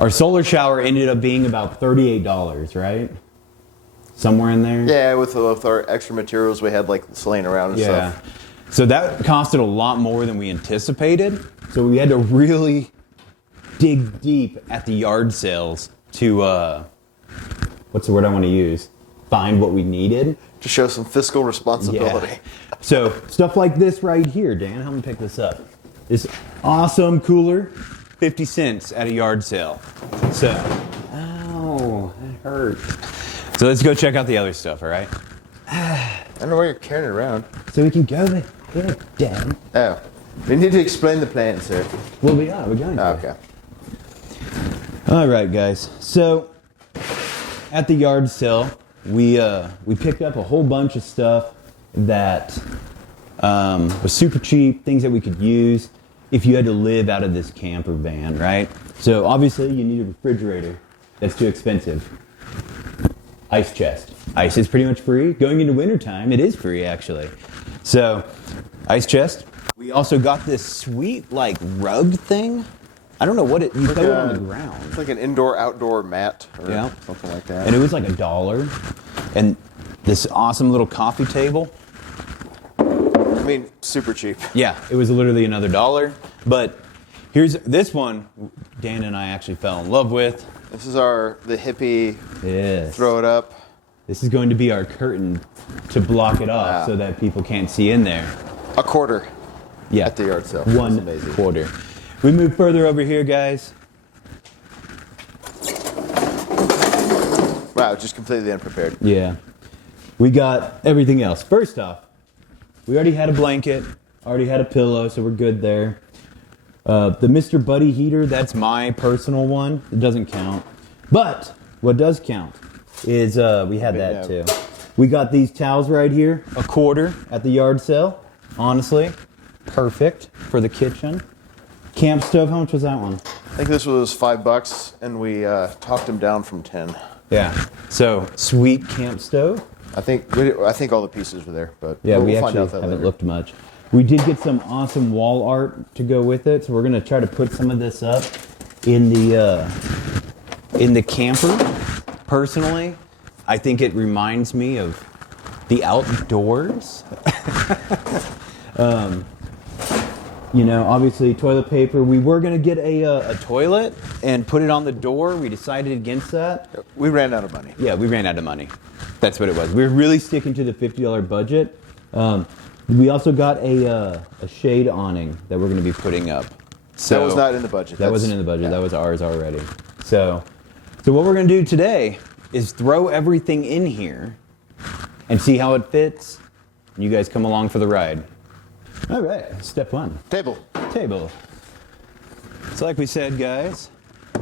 Our solar shower ended up being about $38, right? Somewhere in there. Yeah, with our extra materials we had like laying around and stuff. So that costed a lot more than we anticipated. So we had to really dig deep at the yard sales to, what's the word I want to use? Find what we needed. To show some fiscal responsibility. Yeah. So stuff like this right here, Dan, help me pick this up. This awesome cooler, 50 cents at a yard sale. So, ow, that hurt. So let's go check out the other stuff, all right? I don't know why you're carrying it around. So we can go there, Dan. Oh, we need to explain the plan, sir. Well, we're going to. Okay. All right, guys. So at the yard sale, we picked up a whole bunch of stuff that was super cheap, things that we could use if you had to live out of this camper van, right? So obviously you need a refrigerator. That's too expensive. Ice chest. Ice is pretty much free. Going into wintertime, it is free actually. So ice chest. We also got this sweet like rug thing. I don't know what you throw it on the ground. It's like an indoor-outdoor mat or something like that. And it was like $1. And this awesome little coffee table. I mean, super cheap. Yeah, it was literally another $1. But here's this one Dan and I actually fell in love with. This is the hippie Yes. throw it up. This is going to be our curtain to block it off so that people can't see in there. A quarter. Yeah. At the yard sale. One quarter. We move further over here, guys. Wow, just completely unprepared. Yeah. We got everything else. First off, we already had a blanket, already had a pillow, so we're good there. The Mr. Buddy heater, that's my personal one. It doesn't count. But what does count is we had that too. We got these towels right here, a quarter at the yard sale. Honestly, perfect for the kitchen. Camp stove, how much was that one? I think this was $5, and we talked them down from 10. Yeah. So sweet camp stove. I think all the pieces were there, but yeah, we'll actually find out that haven't later. looked much. We did get some awesome wall art to go with it, so we're gonna try to put some of this up in the camper. Personally, I think it reminds me of the outdoors. You know, obviously toilet paper. We were gonna get a toilet and put it on the door. We decided against that. We ran out of money. Yeah, we ran out of money. That's what it was. We were really sticking to the $50 budget. We also got a shade awning that we're gonna be putting up. So that was not in the budget. That wasn't in the budget. Yeah. That was ours already. So what we're gonna do today is throw everything in here and see how it fits. And you guys come along for the ride. All right, step one. Table. So like we said, guys,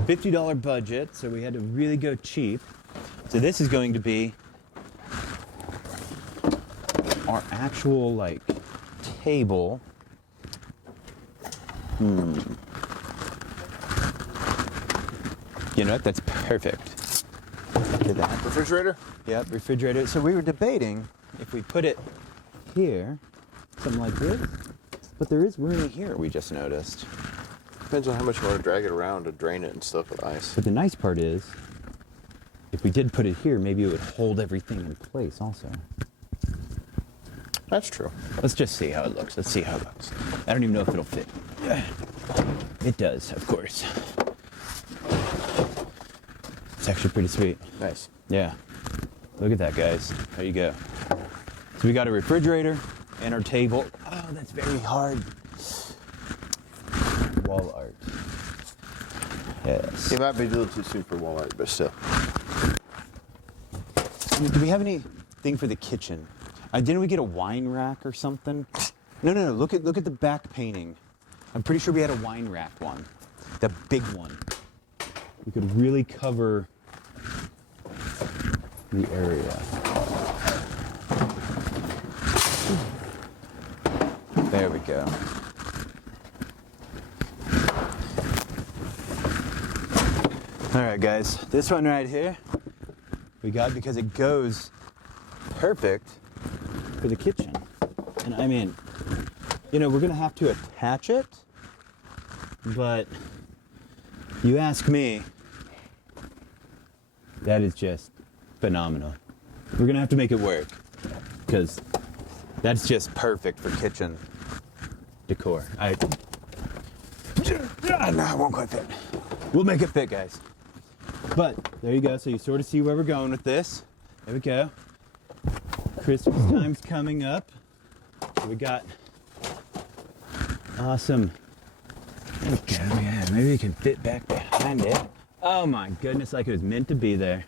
$50 budget, so we had to really go cheap. So this is going to be our actual, like, table. You know what? That's perfect. Look at that. Refrigerator? Yep, refrigerator. So we were debating if we put it here, something like this. But there is room here, we just noticed. Depends on how much you want to drag it around to drain it and stuff with ice. But the nice part is, if we did put it here, maybe it would hold everything in place also. That's true. Let's just see how it looks. Let's see how it looks. I don't even know if it'll fit. It does, of course. It's actually pretty sweet. Nice. Yeah. Look at that, guys. There you go. So we got a refrigerator and our table. Oh, that's very hard. Wall art. Yes. It might be a little too soon for wall art, but still. Do we have anything for the kitchen? Didn't we get a wine rack or something? No. Look at the back painting. I'm pretty sure we had a wine rack one. The big one. We could really cover the area. There we go. All right, guys. This one right here, we got because it goes perfect for the kitchen. And I mean, you know, we're gonna have to attach it, but you ask me, That is just phenomenal. We're gonna have to make it work because that's just perfect for kitchen decor. No, it won't quite fit. We'll make it fit, guys. But there you go. So you sort of see where we're going with this. There we go. Christmas time's coming up. We got awesome. Okay, yeah, maybe we can fit back behind it. Oh my goodness, like it was meant to be there.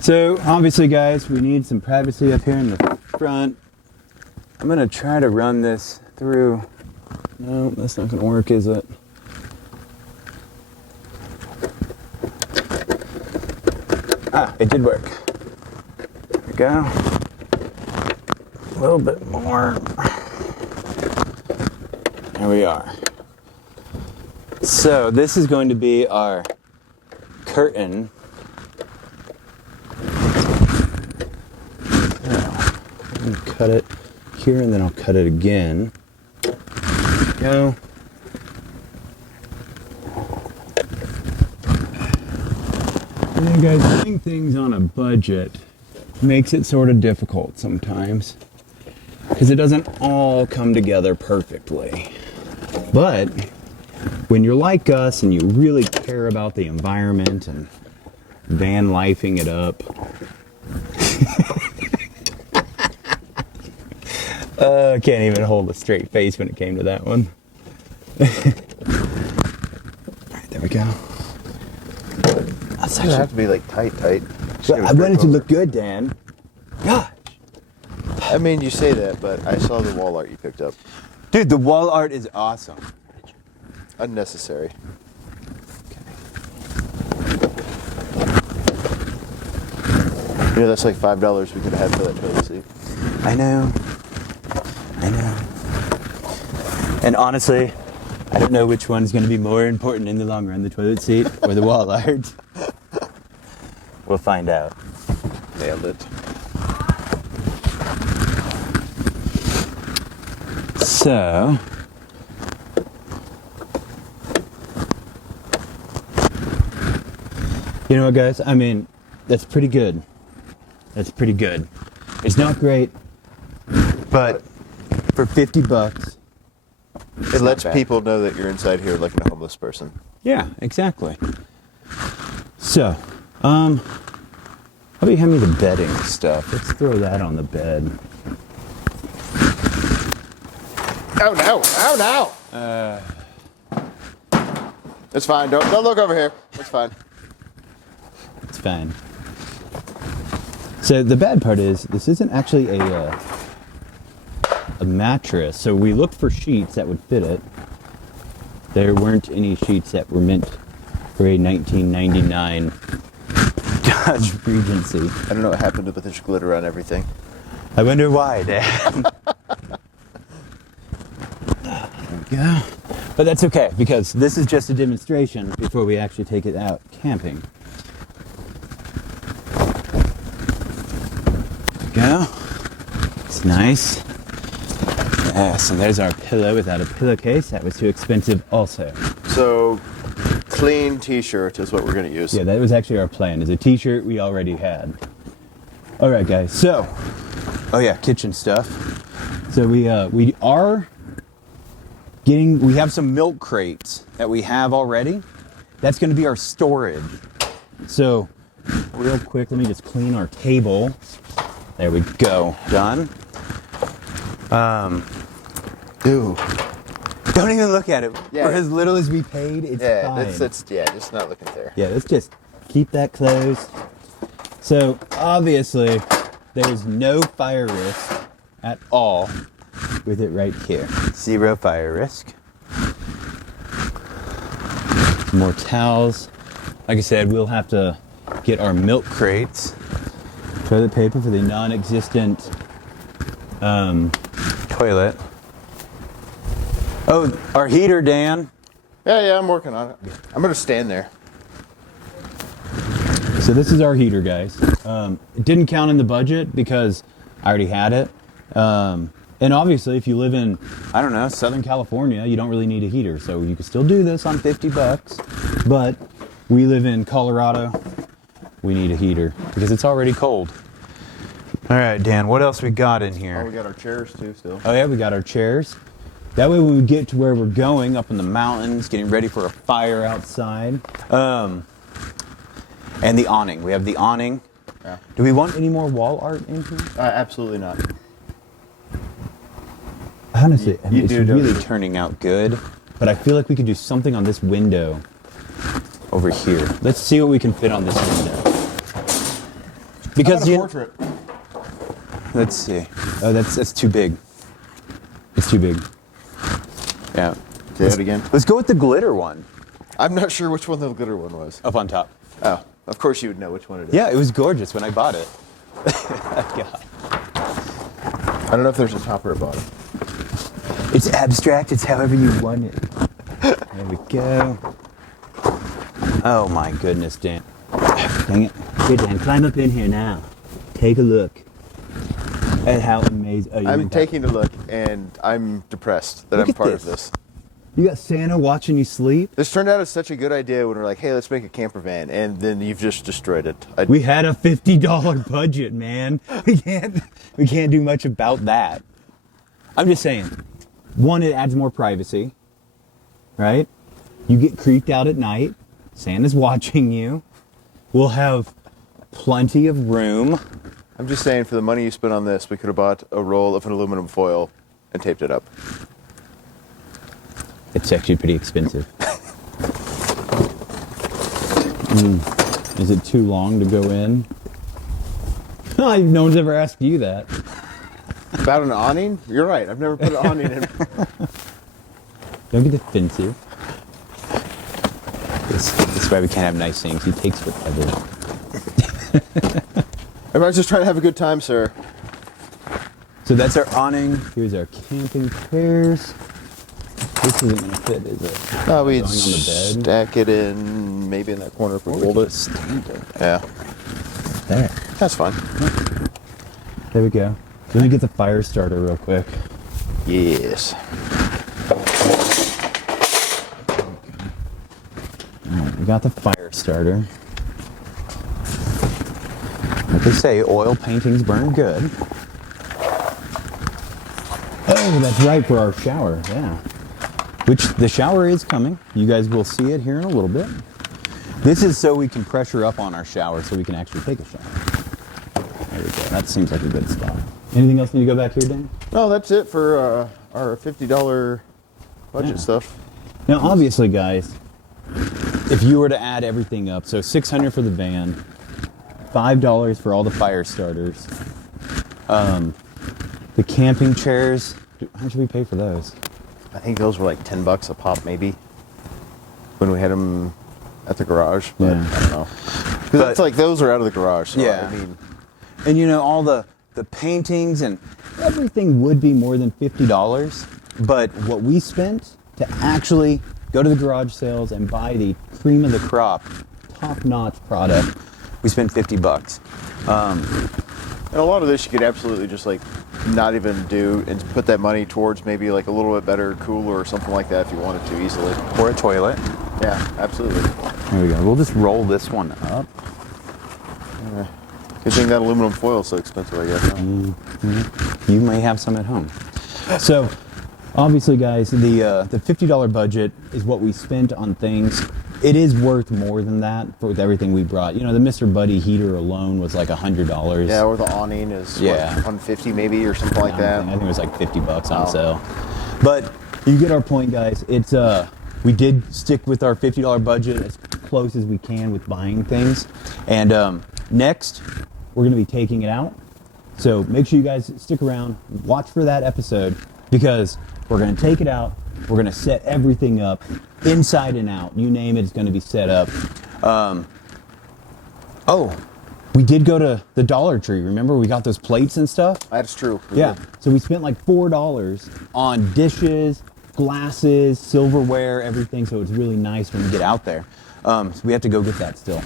So obviously, guys, we need some privacy up here in the front. I'm gonna try to run this through. No, that's not gonna work, is it? Ah, it did work. There we go. A little bit more. There we are. So this is going to be our curtain. Oh, I'm going to cut it here and then I'll cut it again. There we go. And guys, doing things on a budget makes it sort of difficult sometimes because it doesn't all come together perfectly. But when you're like us and you really care about the environment and van lifing it up, I can't even hold a straight face when it came to that one. All right, there we go. It's gonna have to be like tight. Well, I want it to look good, Dan. Gosh. I mean, you say that, but I saw the wall art you picked up. Dude, the wall art is awesome. Unnecessary. You know, that's like $5 we could have had for that toilet seat. I know. And honestly, I don't know which one's going to be more important in the long run, the toilet seat or the wall art. We'll find out. Nailed it. So, you know what, guys? I mean, that's pretty good. It's not great, but for $50, it lets people know that you're inside here like a homeless person. Yeah, exactly. So, how about you hand me the bedding stuff? Let's throw that on the bed. Oh no! It's fine. Don't look over here. It's fine. It's fine. So the bad part is this isn't actually a mattress. So we looked for sheets that would fit it. There weren't any sheets that were meant for a 1999 Dodge Regency. I don't know what happened with this glitter on everything. I wonder why, Dad. There we go. But that's okay, because this is just a demonstration before we actually take it out camping. There we go. It's nice. Yes, and there's our pillow without a pillowcase. That was too expensive also. So, clean t-shirt is what we're going to use. Yeah, that was actually our plan, is a t-shirt we already had. All right, guys, so, oh yeah, kitchen stuff. So we have some milk crates that we have already. That's going to be our storage. So, real quick, let me just clean our table. There we go, done. Ew. Don't even look at it. Yeah. For as little as we paid, it's fine. Just not looking there. Yeah, let's just keep that closed. So, obviously, there's no fire risk at all with it right here. Zero fire risk. More towels. Like I said, we'll have to get our milk crates. Toilet paper for the non-existent toilet. Oh, our heater, Dan. Yeah, I'm working on it. I'm going to stand there. So this is our heater, guys. It didn't count in the budget because I already had it. And obviously, if you live in, I don't know, Southern California, you don't really need a heater. So you can still do this on $50. But we live in Colorado, we need a heater because it's already cold. All right, Dan, what else we got in here? Oh, we got our chairs too still. Oh yeah, we got our chairs. That way when we get to where we're going, up in the mountains, getting ready for a fire outside. And the awning. We have the awning. Yeah. Do we want any more wall art in here? Absolutely not. Honestly, I mean, it's do, don't really you? turning out good. But I feel like we could do something on this window over here. Let's see what we can fit on this window. Because portrait. let's see. Oh, that's too big. It's too big. Yeah. Say that again. Let's go with the glitter one. I'm not sure which one the glitter one was. Up on top. Oh, of course you would know which one it is. Yeah, it was gorgeous when I bought it. God. I don't know if there's a top or a bottom. It's abstract. It's however you want it. There we go. Oh my goodness, Dan. Dang it. Here, Dan, climb up in here now. Take a look at how amazing. Oh, I'm taking a look, and I'm depressed that Look I'm at part this. of this. You got Santa watching you sleep? This turned out as such a good idea when we're like, hey, let's make a camper van, and then you've just destroyed it. We had a $50 budget, man. We can't do much about that. I'm just saying. One, it adds more privacy, right? You get creeped out at night. Santa's watching you. We'll have plenty of room. I'm just saying, for the money you spent on this, we could have bought a roll of an aluminum foil and taped it up. It's actually pretty expensive. Is it too long to go in? No one's ever asked you that. About an awning? You're right. I've never put an awning in. Don't get defensive. This is why we can't have nice things. He takes forever. Everybody's just trying to have a good time, sir. So that's our awning. Here's our camping chairs. This isn't gonna fit, is it? No, we'd Going on the bed. stack it in, maybe in that corner if we hold it. Stand it. Yeah, There. that's fine. There we go. Let me get the fire starter real quick. Yes. Alright, we got the fire starter. Like they say, oil paintings burn good. Oh, that's right, for our shower, yeah. Which, the shower is coming. You guys will see it here in a little bit. This is so we can pressure up on our shower so we can actually take a shower. There we go. That seems like a good spot. Anything else need to go back here, Dan? No, that's it for our $50 budget stuff. Now, obviously, guys, if you were to add everything up, so $600 for the van, $5 for all the fire starters, the camping chairs, how much did we pay for those? I think those were like $10 a pop, maybe, when we had them at the garage. But Yeah. I don't know. Because it's like those are out of the garage. So Yeah. I mean, And you know, all the paintings and everything would be more than $50, but what we spent to actually go to the garage sales and buy the cream of the crop, top-notch product, we spent $50. and a lot of this you could absolutely just like not even do and put that money towards maybe like a little bit better cooler or something like that if you wanted to easily. Or a toilet. Yeah, absolutely. There we go. We'll just roll this one up. Good thing that aluminum foil is so expensive, I guess. Huh? You may have some at home. So, obviously, guys, the $50 budget is what we spent on things. It is worth more than that for with everything we brought. You know, the Mr. Buddy heater alone was like $100. Yeah, or the awning is Yeah. what, $150 maybe or something like that. I think it was like $50 on Oh. sale. But you get our point, guys. It's we did stick with our $50 budget as close as we can with buying things. And next, we're going to be taking it out. So make sure you guys stick around, watch for that episode, because we're going to take it out. We're going to set everything up inside and out. You name it, it's going to be set up. We did go to the Dollar Tree. Remember, we got those plates and stuff? That's true. We Yeah. did. So we spent like $4 on dishes, glasses, silverware, everything. So it's really nice when we get out there. So we have to go get that still.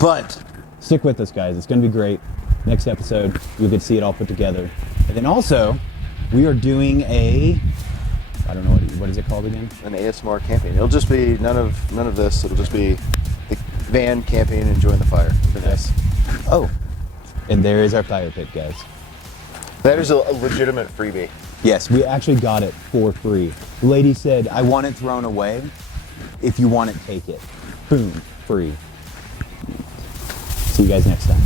But stick with us, guys. It's going to be great. Next episode, you'll get to see it all put together. And then also, we are doing I don't know, what is it called again? An ASMR camping. It'll just be none of this. It'll just be van, camping, and enjoying the fire. But Yes. Oh, and there is our fire pit, guys. that is a legitimate freebie. Yes, we actually got it for free. The lady said, I want it thrown away. If you want it, take it. Boom, free. See you guys next time.